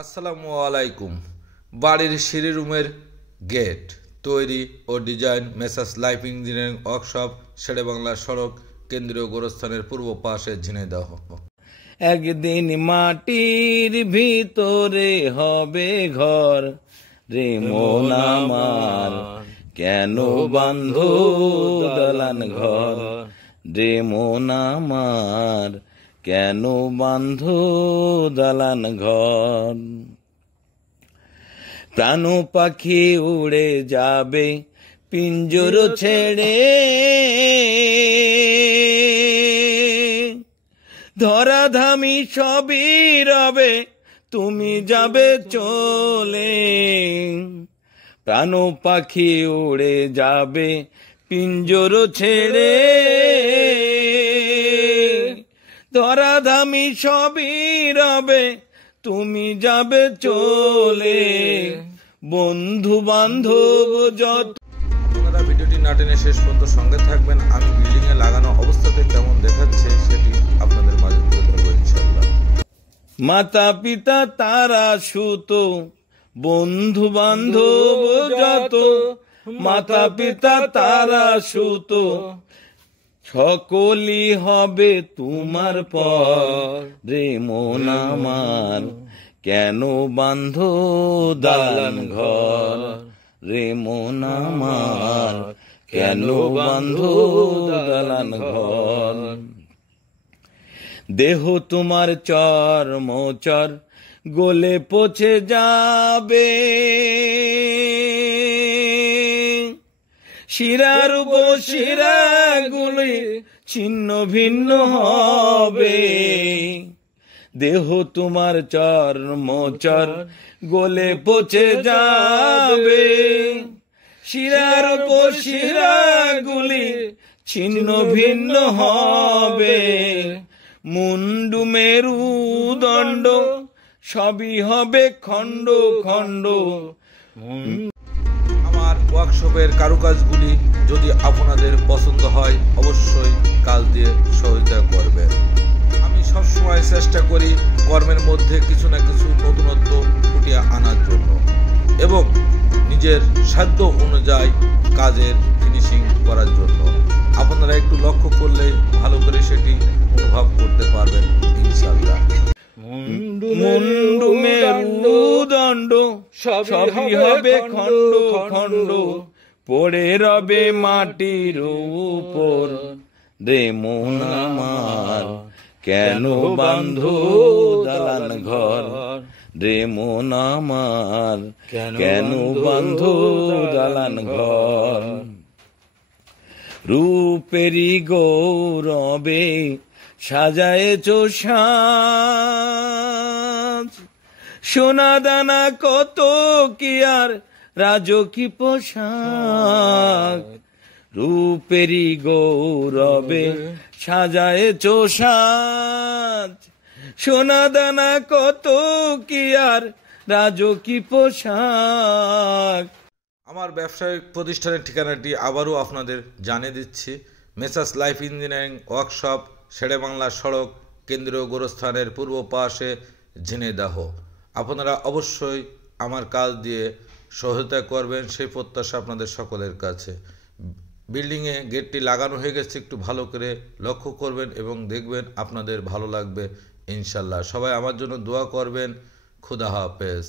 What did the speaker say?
আসসালামু আলাইকুম। বাড়ির সিঁড়ি রুমের গেট তৈরি ও design Messrs life engineering workshop, Sher-e-Bangla সড়ক, কেন্দ্রীয় গোরস্থানের পূর্ব পাশে, ঝিনাইদহ। একদিন মাটির ভিতরে হবে ঘর, রে মন আমার কেন বাঁধো দালান ঘর, রে মন আমার কেন বাঁধো দালান ঘর। প্রাণ পাখি উড়ে যাবে পিঞ্জর ছেড়ে, ধরাধামি সবই রবে তুমি যাবে চলে। প্রাণ পাখি উড়ে যাবে পিঞ্জর ছেড়ে, ধরাধামি সবই রবে তুমি যাবে চলে। বন্ধু বান্ধব যত। আপনারা ভিডিওটি না টেনে শেষ পর্যন্ত সঙ্গে থাকবেন। আমি বিল্ডিং এ লাগানো অবস্থাতে কেমন দেখাচ্ছে সেটি আপনাদের মাঝে তুলে ধরবো ইনশাআল্লাহ। মাতা পিতা তারা সুত, বন্ধু বান্ধব যত, মাতা পিতা তারা সুত, সকলই হবে তোমার পর, রে মন আমার কেন বাঁধো দালান ঘর, রে মন আমার কেন বাঁধো দালান ঘর। দেহ তোমার চর্মচর গলে পচে যাবে, শিরার উপশিরাগুলি ছিন্ন ভিন্ন হবে। দেহ তোমার চর্মচর গলে পচে যাবে, শিরার উপশিরাগুলি ছিন্ন ভিন্ন হবে। মুন্ডু মেরুদণ্ড সবই হবে খণ্ড খণ্ড। আমার ওয়ার্কশপের কারুকাজগুলি যদি আপনাদের পছন্দ হয় অবশ্যই কাজ দিয়ে সহযোগিতা করবেন। আমি সবসময় চেষ্টা করি কর্মের মধ্যে কিছু না কিছু নতুনত্ব ফুটিয়ে আনার জন্য এবং নিজের সাধ্য অনুযায়ী কাজের ফিনিশিং করার জন্য। আপনারা একটু লক্ষ্য করলে ভালো করে সেটি অনুভব করতে পারবেন ইনশাআল্লাহ। মুন্ডু মেরুদণ্ড সবই হবে খণ্ড খণ্ড, পড়ে রবে মাটির উপর, রে মন আমার কেন বাঁধো দালান ঘর, রে মন আমার কেন বাঁধো দালান ঘর। রূপেরি গৌরবে সাজায়েছ সাজ, সোনা দানা কত কি আর রাজকী পোশাক। রূপেরি গৌরবে সাজায়েছ সাজ, সোনা দানা কত কি আর রাজকী পোশাক। আমার ব্যবসায়িক প্রতিষ্ঠানের ঠিকানাটি আবারও আপনাদের জানিয়ে দিচ্ছি। Messrs life engineering workshop, Sher-e-Bangla সড়ক, কেন্দ্রীয় গোরস্থানের পূর্ব পাশে, ঝিনাইদহ। আপনারা অবশ্যই আমার কাজ দিয়ে সহায়তা করবেন সেই প্রত্যাশা আপনাদের সকলের কাছে। বিল্ডিংয়ে গেটটি লাগানো হয়ে গেছে, একটু ভালো করে লক্ষ্য করবেন এবং দেখবেন আপনাদের ভালো লাগবে ইনশাল্লাহ। সবাই আমার জন্য দোয়া করবেন। খুদা হাফেজ।